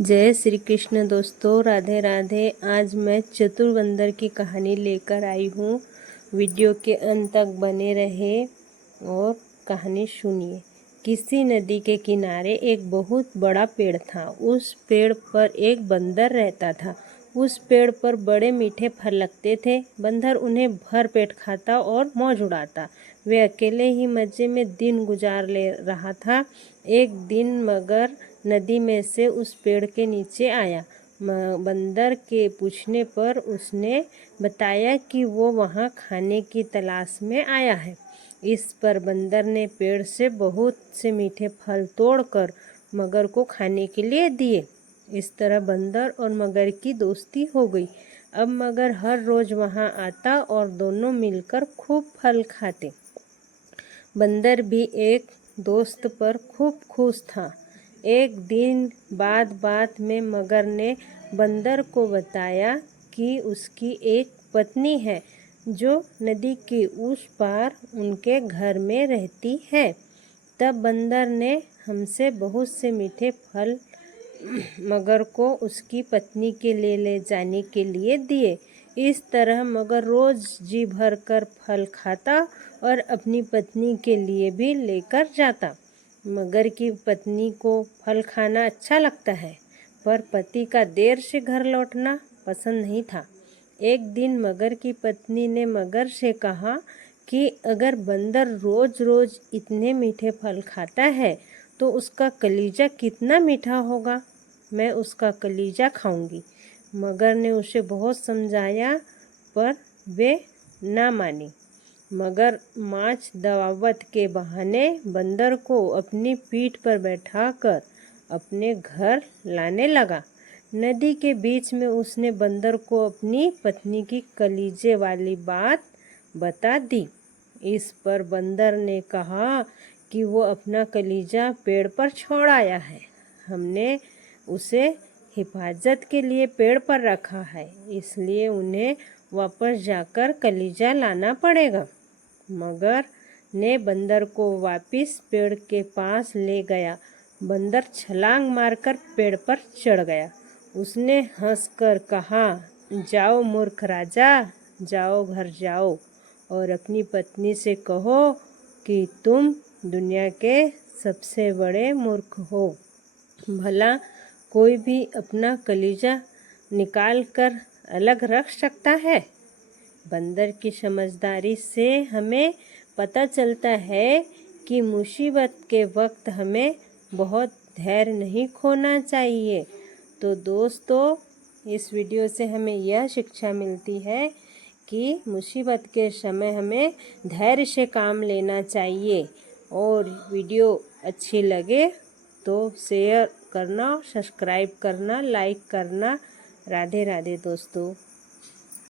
जय श्री कृष्ण दोस्तों, राधे राधे। आज मैं चतुर बंदर की कहानी लेकर आई हूँ। वीडियो के अंत तक बने रहे और कहानी सुनिए। किसी नदी के किनारे एक बहुत बड़ा पेड़ था। उस पेड़ पर एक बंदर रहता था। उस पेड़ पर बड़े मीठे फल लगते थे। बंदर उन्हें भर पेट खाता और मौज उड़ाता। वे अकेले ही मज़े में दिन गुजार ले रहा था। एक दिन मगर नदी में से उस पेड़ के नीचे आया। बंदर के पूछने पर उसने बताया कि वो वहाँ खाने की तलाश में आया है। इस पर बंदर ने पेड़ से बहुत से मीठे फल तोड़कर मगर को खाने के लिए दिए। इस तरह बंदर और मगर की दोस्ती हो गई। अब मगर हर रोज़ वहाँ आता और दोनों मिलकर खूब फल खाते। बंदर भी एक दोस्त पर खूब खुश था। एक दिन बात में मगर ने बंदर को बताया कि उसकी एक पत्नी है जो नदी के उस पार उनके घर में रहती है। तब बंदर ने हमसे बहुत से मीठे फल मगर को उसकी पत्नी के लिए ले जाने के लिए दिए। इस तरह मगर रोज़ जी भर कर फल खाता और अपनी पत्नी के लिए भी लेकर जाता। मगर की पत्नी को फल खाना अच्छा लगता है, पर पति का देर से घर लौटना पसंद नहीं था। एक दिन मगर की पत्नी ने मगर से कहा कि अगर बंदर रोज़ रोज़ इतने मीठे फल खाता है तो उसका कलीजा कितना मीठा होगा। मैं उसका कलीजा खाऊंगी। मगर ने उसे बहुत समझाया पर वे ना मानी। मगर माछ दवावत के बहाने बंदर को अपनी पीठ पर बैठाकर अपने घर लाने लगा। नदी के बीच में उसने बंदर को अपनी पत्नी की कलीजे वाली बात बता दी। इस पर बंदर ने कहा कि वो अपना कलीजा पेड़ पर छोड़ आया है। हमने उसे हिफाजत के लिए पेड़ पर रखा है, इसलिए उन्हें वापस जाकर कलीजा लाना पड़ेगा। मगर ने बंदर को वापस पेड़ के पास ले गया। बंदर छलांग मारकर पेड़ पर चढ़ गया। उसने हंसकर कहा, जाओ मूर्ख राजा, जाओ घर जाओ और अपनी पत्नी से कहो कि तुम दुनिया के सबसे बड़े मूर्ख हो। भला कोई भी अपना कलीजा निकाल कर अलग रख सकता है। बंदर की समझदारी से हमें पता चलता है कि मुसीबत के वक्त हमें बहुत धैर्य नहीं खोना चाहिए। तो दोस्तों, इस वीडियो से हमें यह शिक्षा मिलती है कि मुसीबत के समय हमें धैर्य से काम लेना चाहिए। और वीडियो अच्छी लगे तो शेयर करना, सब्सक्राइब करना, लाइक करना। राधे राधे दोस्तों।